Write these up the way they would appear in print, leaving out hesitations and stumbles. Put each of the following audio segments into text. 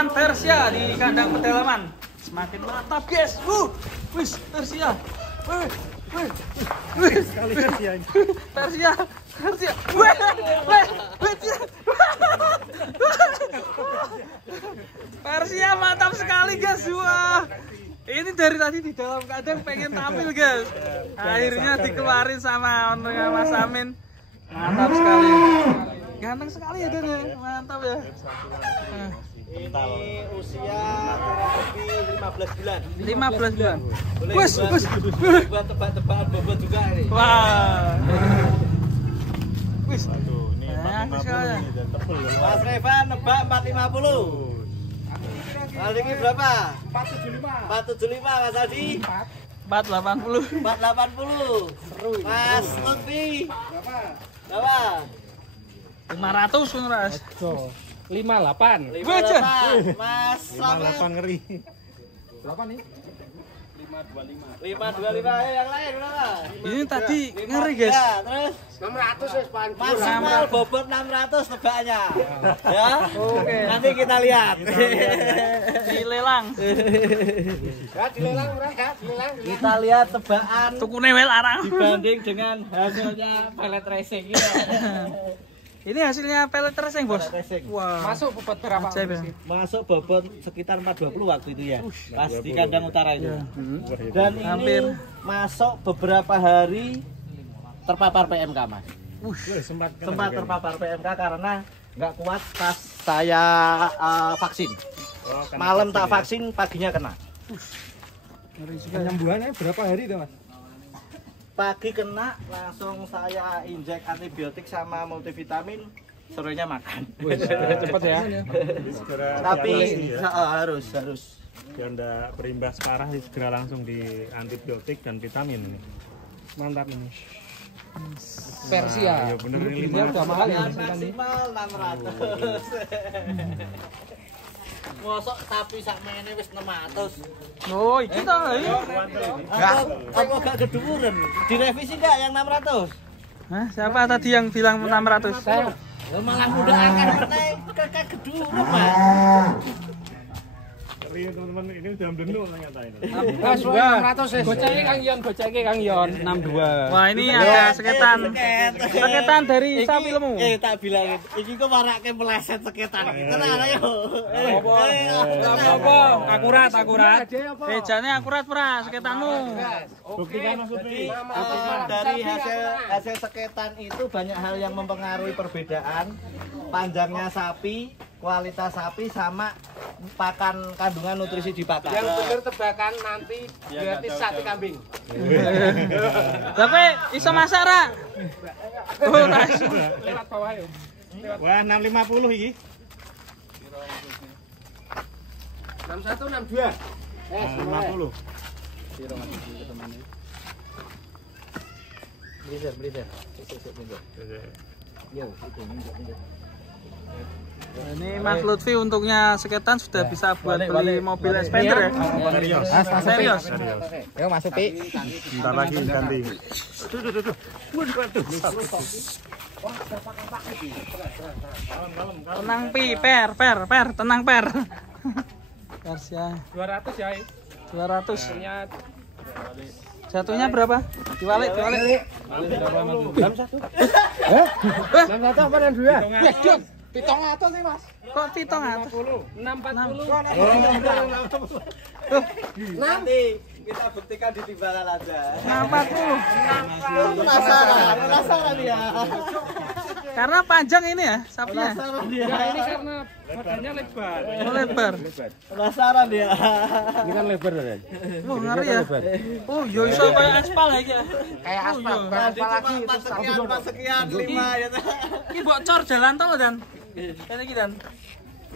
Serangan Persia di kandang pedalaman. Semakin mantap, guys. Wis, Persia. Sekali Persia. Persia. Persia mantap sekali, guys. Wah. Ini dari tadi di dalam kandang pengen tampil, guys. Akhirnya dikeluarin sama Mas Amin. Mantap sekali. Ganteng sekali ya, Dan. Mantap ya. Ini usia kurang lebih 15 bulan. 15 bulan. Wes, buat tebak-tebakan bobot juga ini. Wah. Wis. Aduh, ini 450 ini dan tebel loh. Mas Revan nebak 450. Mas Diki berapa? 475. Mas Aldi 480. 480. Mas Lutfi berapa? 500 Mas. 58. 58. Mas 58 ngeri. Berapa nih? 525. Ayo yang lain berapa? Ini tadi ngeri, guys. Ya, terus 600 wis Pak. maksimal bobot 600 tebaknya. Ya. Oke. Nanti kita lihat. Dilelang. Ya dilelang murah ya, dilelang. Kita lihat tebakan Tukune wae larang. dibanding dengan hasilnya pelet racing. Ya. Ini hasilnya pelet racing, Bos. Pelet racing. Wah. Masuk bobot berapa? Ajaib ya. Masuk bobot sekitar 420 waktu itu ya. Pas di kandang utara itu. Ya. Dan ini Hampir. masuk beberapa hari terpapar PMK, Mas. Wih, sempat Sempat terpapar PMK karena nggak kuat pas saya vaksin. Oh, karena Malam tak vaksin, paginya kena. Ngeri juga. Penyembuhannya berapa hari itu, Mas? Pagi kena, langsung saya injek antibiotik sama multivitamin, sorenya makan. Cepet ya. segera Tapi diatasi ya. harus. Biar enggak berimbas parah segera langsung di antibiotik dan vitamin ini. Mantap ini. Persia. Ya bener ini Dia udah mahal ya. Maksimal 600. Mosok sapi sak mene wis 600. Oh, iki to. Apa gak keduren? Direvisi enggak yang 600? Hah, siapa tadi yang bilang 600? Saya Malah mudah akar meneh kakek keduren, Mas. Ngeri teman-teman, ini udah blenduk ternyata ini. Mas 600 wis. Goceke Kang Yon, goceke Kang Yon 62. Wah, ini ada seketan. Seketan dari sapi lemu. Tak bilangin, iki kok marake meleset seketan iki. Tenang ayo. Apa? Akurat. Bejane akurat ora seketanmu. Buktikan Mas Lutfi. Dari hasil seketan itu banyak hal yang mempengaruhi perbedaan panjangnya sapi, kualitas sapi sama pakan kandungan nutrisi di pakan. Yang bener tebakan nanti gratis sate kambing. Tapi iso masak ra? Oh, nice. Lewat bawah yuk. Wah, 650 iki. 61 62. 50. Blizer. Ini Mas Lutfi untuknya seketan sudah bisa buat beli mobil Expander ya. Serius. Serius. Ayo masuk Pi. Bentar lagi ganti. Tenang Pi, per, tenang per. Persia 200 ya. 200. Punya Jatuhnya berapa? Diwalik. jam 1. Jam 1 apa yang 2? Ya, Don. 700 nih, Mas. Kok 700? 640. Nanti kita buktikan di timbangan aja. 60. Penasaran ya. Karena panjang ini ya sapinya. Penasaran dia. Ya ini karena badannya lebar. Oh, lebar. Penasaran dia. Ini kan lebar kan? Wah, ngeri ya. Oh, yo iso kayak aspal ya iki ya. Kayak aspal, bukan aspal lagi. Pas sekian 5 ya. Iki bocor jalan tol Dan. Kene iki Dan.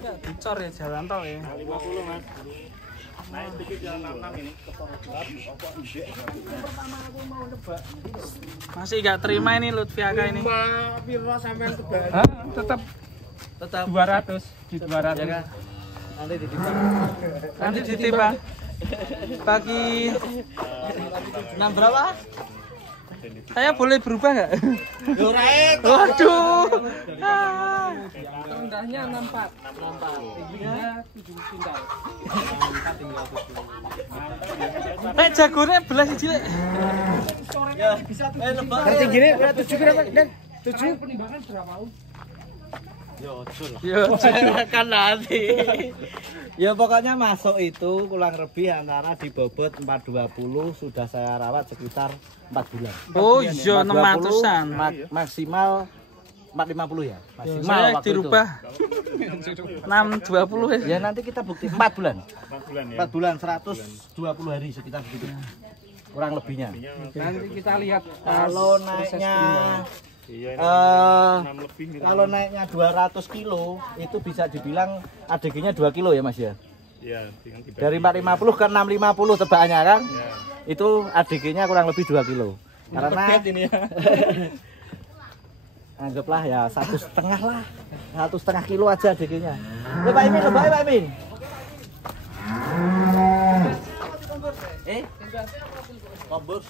Ya, bocor ya jalan tol ya. 50 Mas. Naik dikit ya 66 ini. Masih gak terima ini Lutfi Aka ini. Piro sampean tebak? Tetap 200 di 200. Ya kan? Nanti ditimbang. Nanti ditimbang. Bagi 6 berapa? saya boleh berubah nggak? Durek. Waduh. Ah. Rendahnya 64. Tingginya 7 kintal. Jagonya belas siji lek. Tingginya berapa 7 kira Dan 7 penimbangan berapa? Yo, kan nanti. Ya pokoknya masuk itu kurang lebih antara di bobot 420 sudah saya rawat sekitar 4 bulan. oh iya 600-an. Maksimal 450 ya. Maksimal Saya waktu dirubah 620 ya. Ya nanti kita bukti 4 bulan. 4 bulan ya. 4 bulan 120 hari sekitar segitu. Kurang lebihnya. Nanti kita lihat Kalau naiknya Iya, 6 lebih gitu. kalau naiknya 200 kilo itu bisa dibilang ADG-nya 2 kilo ya Mas ya. Iya, tinggal dibagi. Dari 450 ke 650 tebakannya kan. Ya. Itu ADG-nya kurang lebih 2 kilo. Karena Ini ya. anggaplah ya 1,5 lah. 1,5 kilo aja ADG-nya. Pak Imin, Pak Imin. Kombus.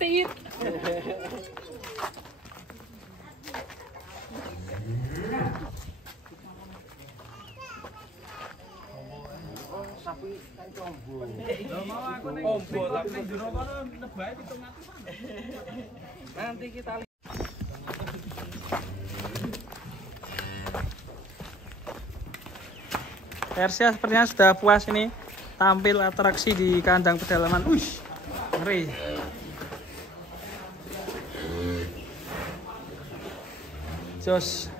Tit. nanti kita lihat. Persia sepertinya sudah puas ini tampil atraksi di kandang pedalaman. Wih, ngeri. Jos.